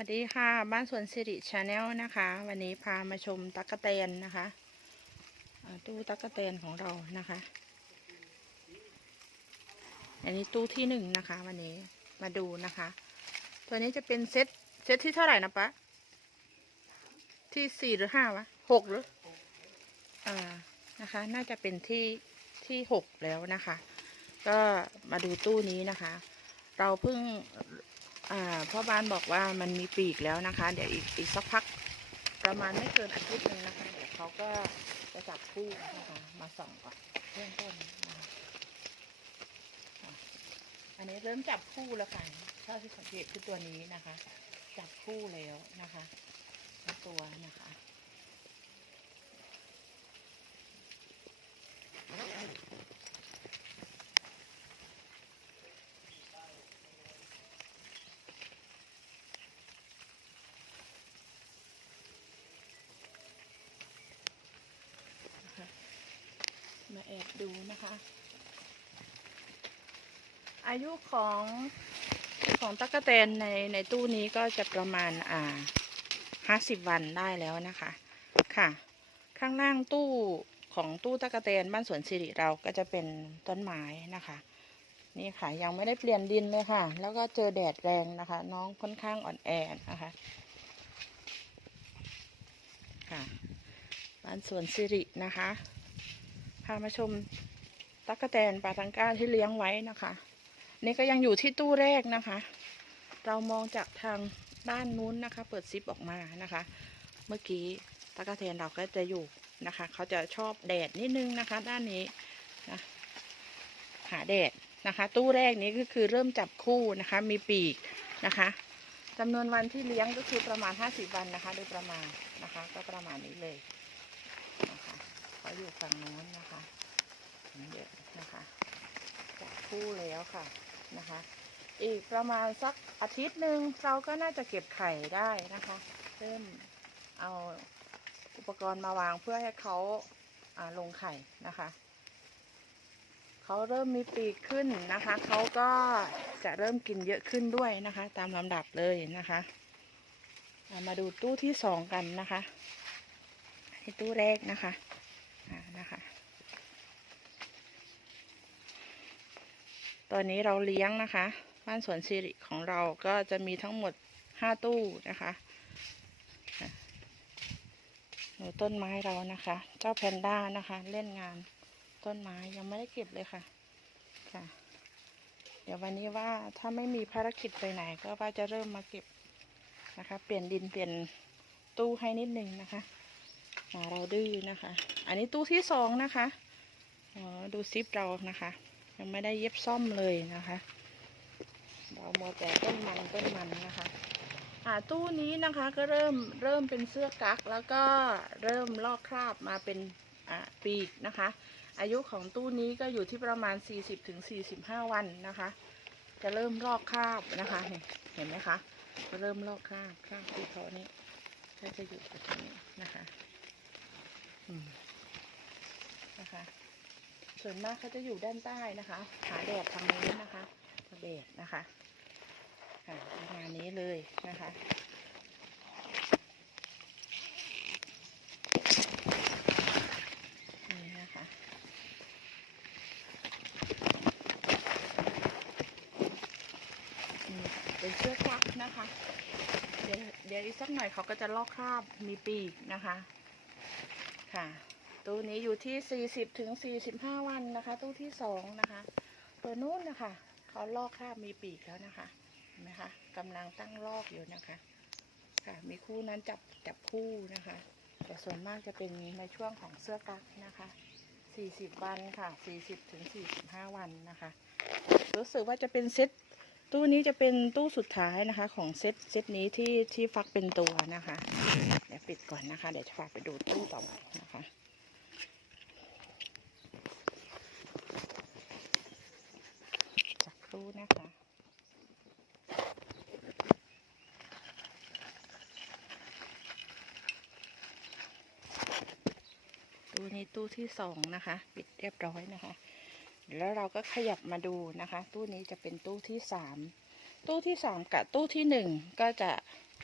วัสดีค่ะบ้านสวนสิริชาแนลนะคะ วันนี้พามาชมตั๊กแตนนะคะตู้ตั๊กแตนของเรานะคะ อันนี้ตู้ที่หนึ่งนะคะ วันนี้มาดูนะคะ ตัวนี้จะเป็นเซตเซตที่เท่าไหร่นะปะที่สี่หรือห้าวะหกหรืออ่านะคะ น่าจะเป็นที่ที่หกแล้วนะคะ ก็มาดูตู้นี้นะคะ เราเพิ่ง พ่อบ้านบอกว่ามันมีปีกแล้วนะคะ เดี๋ยวอีกอีกสักพักประมาณไม่เกินอาทิตย์นึงนะคะ เดี๋ยวเขาก็จะจับคู่นะคะ มาส่องก่อนเรื่องต้นนะคะอันนี้เริ่มจับคู่แล้วค่ะถ้าที่สังเกตคือตัวนี้นะคะ จับคู่แล้วนะคะ ตัวนะคะ แอบดูนะคะ อายุของของตั๊กแตนในในตู้นี้ก็จะประมาณอ่าห้าสิบวันได้แล้วนะคะค่ะ ข้างล่างตู้ของตู้ตั๊กแตนบ้านสวนสิริเราก็จะเป็นต้นไม้นะคะ นี่ค่ะยังไม่ได้เปลี่ยนดินเลยค่ะ แล้วก็เจอแดดแรงนะคะ น้องค่อนข้างอ่อนแอนะคะค่ะบ้านสวนสิรินะคะ พามาชมตั๊กแตนปลาทังก้าที่เลี้ยงไว้นะคะ นี่ก็ยังอยู่ที่ตู้แรกนะคะ เรามองจากทางด้านนู้นนะคะ เปิดซิปออกมานะคะ เมื่อกี้ตั๊กแตนเราก็จะอยู่นะคะ เขาจะชอบแดดนิดนึงนะคะ ด้านนี้นะหาแดดนะคะ ตู้แรกนี้ก็คือเริ่มจับคู่นะคะ มีปีกนะคะจำนวนวันที่เลี้ยงก็คือประมาณ 50 วันนะคะ โดยประมาณนะคะ ก็ประมาณนี้เลย เขาอยู่ฝั่งโน้นนะคะเห็นเยอะนะคะจับคู่แล้วค่ะนะคะ อีกประมาณสักอาทิตย์หนึ่งเราก็น่าจะเก็บไข่ได้นะคะเริ่มเอาอุปกรณ์มาวางเพื่อให้เขาาลงไข่นะคะเขาเริ่มมีปีกขึ้นนะคะ เขาก็จะเริ่มกินเยอะขึ้นด้วยนะคะ ตามลำดับเลยนะคะามาดูตู้ที่สองกันนะคะที่ตู้แรกนะคะ นะคะ ตอนนี้เราเลี้ยงนะคะ บ้านสวนสิริของเราก็จะมีทั้งหมดห้าตู้นะคะอะดูต้นไม้เรานะคะ เจ้าแพนด้านะคะ เล่นงานต้นไม้ยังไม่ได้เก็บเลยค่ะค่ะ เดี๋ยววันนี้ว่าถ้าไม่มีภารกิจไปไหน ก็ว่าจะเริ่มมาเก็บนะคะ เปลี่ยนดินเปลี่ยนตู้ให้นิดนึงนะคะ อ่าเราดื้อนะคะ อันนี้ตู้ที่สองนะคะอ๋อดูซิปเรานะคะ ยังไม่ได้เย็บซ่อมเลยนะคะ เราโมแต่ต้นมันต้นมันนะคะอ่าตู้นี้นะคะก็เริ่มเริ่มเป็นเสื้อกั๊กแล้วก็เริ่มลอกคราบมาเป็นอ่าปีกนะคะ อายุของตู้นี้ก็อยู่ที่ประมาณ 40ถึง45 วันนะคะ จะเริ่มลอกคราบนะคะเห็นไหมคะก็เริ่มลอกคราบคราบที่เขานี่ก็จะอยู่ตรงนี้นะคะ นะคะ ส่วนมากเขาจะอยู่ด้านใต้นะคะหาแดดทางนี้นะคะแดดนะคะค่ะประมาณนี้เลยนะคะนี่นะคะนี่ค่ะเป็นเสื้อกั๊กนะคะ เดี๋ยวเดี๋ยวอีกสักหน่อยเขาก็จะลอกคราบมีปีกนะคะ ค่ะ ตู้นี้อยู่ที่40ถึง45วันนะคะ ตู้ที่สองนะคะ ตัวนู้นนะคะเขาลอกคราบมีปีกแล้วนะคะเห็นไหมคะกำลังตั้งลอกอยู่นะคะ ค่ะ มีคู่นั้นจับจับคู่นะคะ แต่ส่วนมากจะเป็นในช่วงของเสื้อกั๊กนะคะ40วันค่ะ40ถึง45วันนะคะ รู้สึกว่าจะเป็นเซต ตู้นี้จะเป็นตู้สุดท้ายนะคะ ของเซตเซตนี้ที่ที่ฟักเป็นตัวนะคะ เดี๋ยวปิดก่อนนะคะ เดี๋ยวจะพาไปดูตู้ต่อไปนะคะสักครู่นะคะตู้นี้ตู้ที่สองนะคะ ปิดเรียบร้อยนะคะ แล้วเราก็ขยับมาดูนะคะ ตู้นี้จะเป็นตู้ที่สามตู้ที่สามกับตู้ที่หนึ่งก็จะ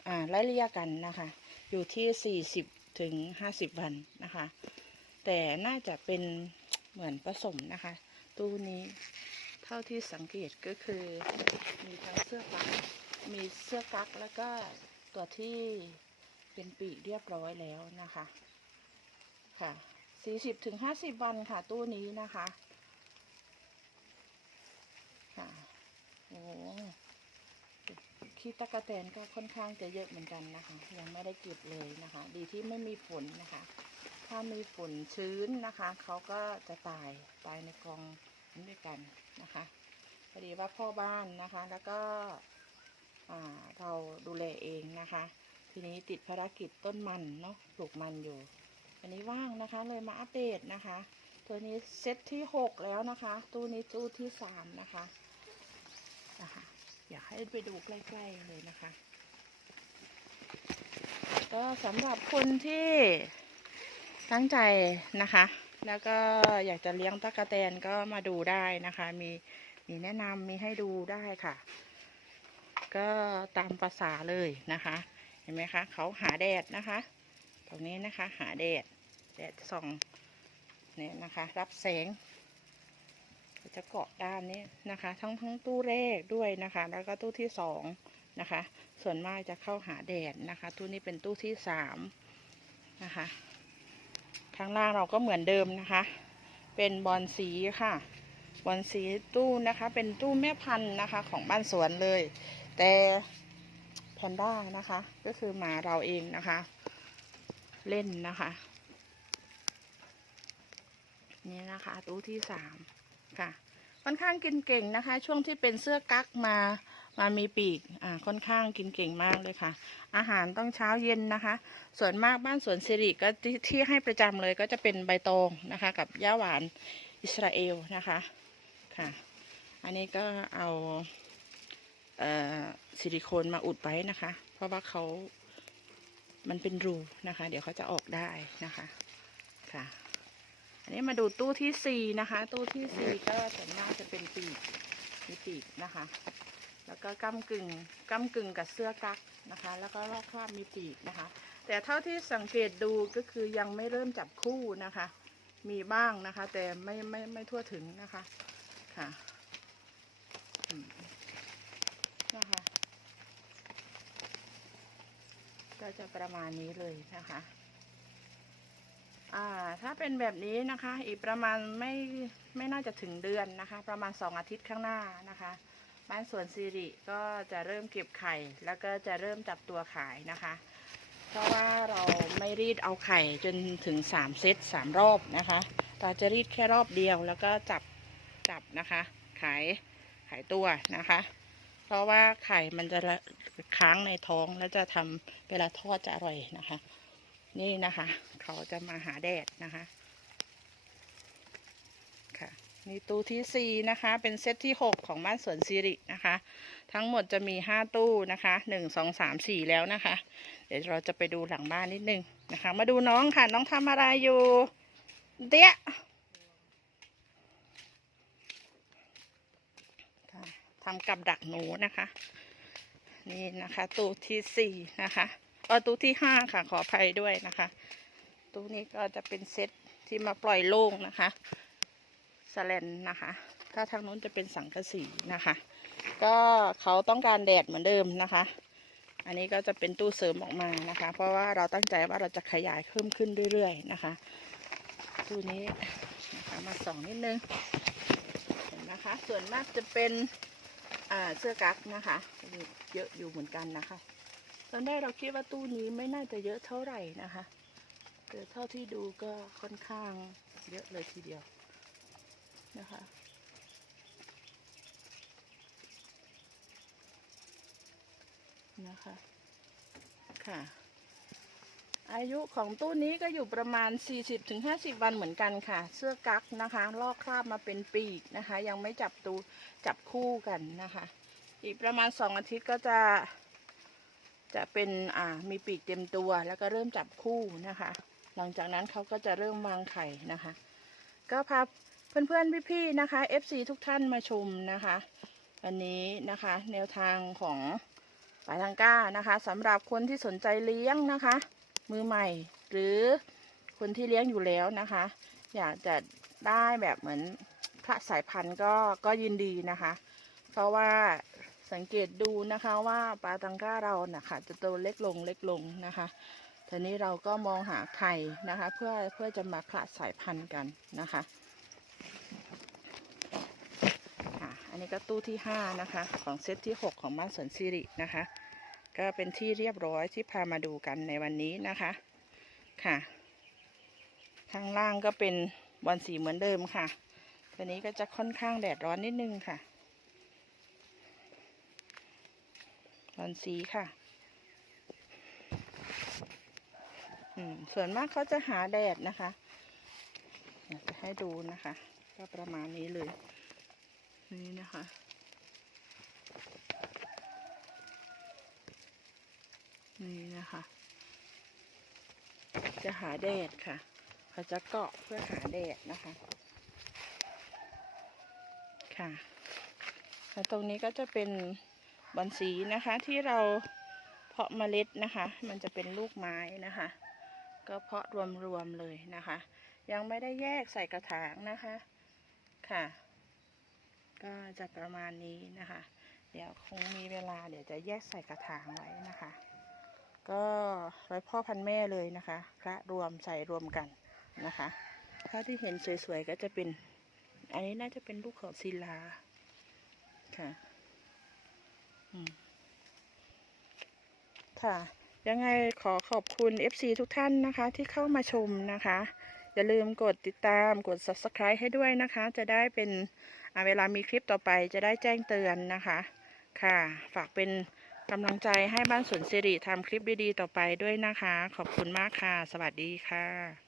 อ่าไล่เลี่ยกันนะคะ อยู่ที่สี่สิบถึงห้าสิบวันนะคะ แต่น่าจะเป็นเหมือนผสมนะคะ ตู้นี้เท่าที่สังเกตก็คือมีทั้งเสื้อกั๊กมีเสื้อกั๊กแล้วก็ตัวที่เป็นปีกเรียบร้อยแล้วนะคะค่ะสี่สิบถึงห้าสิบวันค่ะตู้นี้นะคะ ค่ะโอ้ขี้ตะกะแตนก็ค่อนข้างจะเยอะเหมือนกันนะคะ ยังไม่ได้เก็บเลยนะคะ ดีที่ไม่มีฝนนะคะ ถ้ามีฝนชื้นนะคะเขาก็จะตายตายในกองนี้ด้วยกันนะคะพอดีว่าพ่อบ้านนะคะ แล้วก็เราดูแลเองนะคะ ทีนี้ติดภารกิจต้นมันเนาะปลูกมันอยู่อันนี้ว่างนะคะเลยมาอัปเดตนะคะ ตัวนี้เซตที่หกแล้วนะคะตู้นี้ตู้ที่สามนะคะ อยากให้ไปดูใกล้ๆเลยนะคะ ก็สำหรับคนที่ตั้งใจนะคะ แล้วก็อยากจะเลี้ยงตะกะแตนก็มาดูได้นะคะ มีมีแนะนำมีให้ดูได้ค่ะ ก็ตามภาษาเลยนะคะ เห็นไหมคะเขาหาแดดนะคะ ตรงนี้นะคะหาแดดแดดส่องเนี่ยนะคะ รับแสงจะเกาะด้านนี้นะคะ ทั้งทั้งตู้แรกด้วย นะคะ แล้วก็ตู้ที่สองนะคะ ส่วนมากจะเข้าหาแดดนะคะ ตู้นี้เป็นตู้ที่สามนะคะข้างล่างเราก็เหมือนเดิมนะคะ เป็นบอลสีค่ะบอลสีตู้นะคะ เป็นตู้แม่พันธุ์นะคะของบ้านสวนเลย แต่แพนด้านะคะ ก็คือหมาเราเองนะคะ เล่นนะคะ นี่นะคะ ตู้ที่สามค่ะ ค่อนข้างกินเก่งนะคะ ช่วงที่เป็นเสื้อกั๊กมามามีปีกอ่าค่อนข้างกินเก่งมากเลยค่ะ อาหารต้องเช้าเย็นนะคะ ส่วนมากบ้านสวนสิริก็ที่ที่ให้ประจำเลยก็จะเป็นใบตองนะคะ กับย่าหวานอิสราเอลนะคะค่ะ อันนี้ก็เอาเอ่อซิลิโคนมาอุดไว้นะคะ เพราะว่าเขามันเป็นรูนะคะ เดี๋ยวเขาจะออกได้นะคะค่ะ นนี้มาดูตู้ที่สี่นะคะ ตู้ที่สี่ก็ส่วนมากจะเป็นปีกมีปีกนะคะ แล้วก็ก้ากึ่งก้ากึ่งกับเสื้อกั๊กนะคะ แล้วก็รอบครอบมีปีกนะคะ แต่เท่าที่สังเกตดูก็คือยังไม่เริ่มจับคู่นะคะ มีบ้างนะคะ แต่ไม่ไม่ไม่ทั่วถึงนะคะค่ะอืมนะคะก็จะประมาณนี้เลยนะคะ อ่าถ้าเป็นแบบนี้นะคะ อีกประมาณไม่ไม่น่าจะถึงเดือนนะคะ ประมาณสองอาทิตย์ข้างหน้านะคะ บ้านสวนสิริก็จะเริ่มเก็บไข่ แล้วก็จะเริ่มจับตัวขายนะคะ เพราะว่าเราไม่รีดเอาไข่จนถึงสามเซตสามรอบนะคะ เราจะรีดแค่รอบเดียวแล้วก็จับจับนะคะ ขายขายตัวนะคะ เพราะว่าไข่มันจะค้างในท้องแล้วจะทำเวลาทอดจะอร่อยนะคะ นี่นะคะ เขาจะมาหาแดดนะคะค่ะนี่ตู้ที่สี่นะคะ เป็นเซตที่หกของบ้านสวนสิรินะคะ ทั้งหมดจะมีห้าตู้นะคะหนึ่งสองสามสี่แล้วนะคะ เดี๋ยวเราจะไปดูหลังบ้านนิดนึงนะคะ มาดูน้องค่ะ น้องทำอะไรอยู่เตี้ยทำกับดักหนูนะคะ นี่นะคะ ตู้ที่สี่นะคะ เออตู้ที่ห้าค่ะขออภัยด้วยนะคะตู้นี้ก็จะเป็นเซตที่มาปล่อยโล่งนะคะสแลนนะคะ ถ้าทางนู้นจะเป็นสังกะสีนะคะ ก็เขาต้องการแดดเหมือนเดิมนะคะ อันนี้ก็จะเป็นตู้เสริมออกมานะคะ เพราะว่าเราตั้งใจว่าเราจะขยายเพิ่มขึ้นเรื่อยๆนะคะ ตู้นี้นะคะมาส่องนิดนึงเห็นนะคะ ส่วนมากจะเป็นเสื้อกั๊กนะคะ เยอะอยู่เหมือนกันนะคะ ตอนแรกเราคิดว่าตู้นี้ไม่น่าจะเยอะเท่าไหร่นะคะแต่เท่าที่ดูก็ค่อนข้างเยอะเลยทีเดียวนะคะ นะคะ ค่ะ อายุของตู้นี้ก็อยู่ประมาณ 40-50 วันเหมือนกันค่ะ เสื้อกั๊กนะคะ ลอกคราบมาเป็นปีกนะคะ ยังไม่จับตูจับคู่กันนะคะ อีกประมาณ 2 อาทิตย์ก็จะ จะเป็นอ่ามีปีกเต็มตัวแล้วก็เริ่มจับคู่นะคะ หลังจากนั้นเขาก็จะเริ่มวางไข่นะคะ ก็พาเพื่อนๆพี่ๆนะคะ FC ทุกท่านมาชมนะคะวันนี้นะคะแนวทางของปลาทังก้านะคะสำหรับคนที่สนใจเลี้ยงนะคะ มือใหม่ หรือคนที่เลี้ยงอยู่แล้วนะคะ อยากจะได้แบบเหมือนพระสายพันธุ์ก็ก็ยินดีนะคะ เพราะว่า สังเกตดูนะคะว่าปลาตังก้าเรานะคะจะโตเล็กลงเล็กลงนะคะทีนี้เราก็มองหาไข่นะคะ เพื่อเพื่อจะมาคละสายพันธุ์กันนะคะค่ะอันนี้ก็ตู้ที่ห้านะคะ ของเซตที่หกของบ้านสวนสิรินะคะ ก็เป็นที่เรียบร้อยที่พามาดูกันในวันนี้นะคะค่ะ ข้างล่างก็เป็นบอลสีเหมือนเดิมค่ะตัวนี้ก็จะค่อนข้างแดดร้อนนิดนึงค่ะ บอลสีค่ะ อืม ส่วนมากเขาจะหาแดดนะคะจะให้ดูนะคะ ก็ประมาณนี้เลย นี่นะคะนี่นะคะ จะหาแดดค่ะ เขาจะเกาะเพื่อหาแดดนะคะ ค่ะแล้วตรงนี้ก็จะเป็น บอนสีนะคะที่เราเพาะเมล็ดนะคะ มันจะเป็นลูกไม้นะคะ ก็เพาะรวมๆเลยนะคะ ยังไม่ได้แยกใส่กระถางนะคะค่ะ ก็จะประมาณนี้นะคะ เดี๋ยวคงมีเวลาเดี๋ยวจะแยกใส่กระถางไว้นะคะ ก็ไว้พ่อพันแม่เลยนะคะ พระรวมใส่รวมกันนะคะถ้าที่เห็นสวยๆก็จะเป็น อันนี้น่าจะเป็นลูกของศิลาค่ะ ค่ะ ยังไงขอขอบคุณ FC ทุกท่านนะคะ ที่เข้ามาชมนะคะ อย่าลืมกดติดตามกด Subscribe ให้ด้วยนะคะ จะได้เป็นเวลามีคลิปต่อไปจะได้แจ้งเตือนนะคะ ค่ะ ฝากเป็นกำลังใจให้บ้านสวนสิริทำคลิปดีๆต่อไปด้วยนะคะ ขอบคุณมากค่ะ สวัสดีค่ะ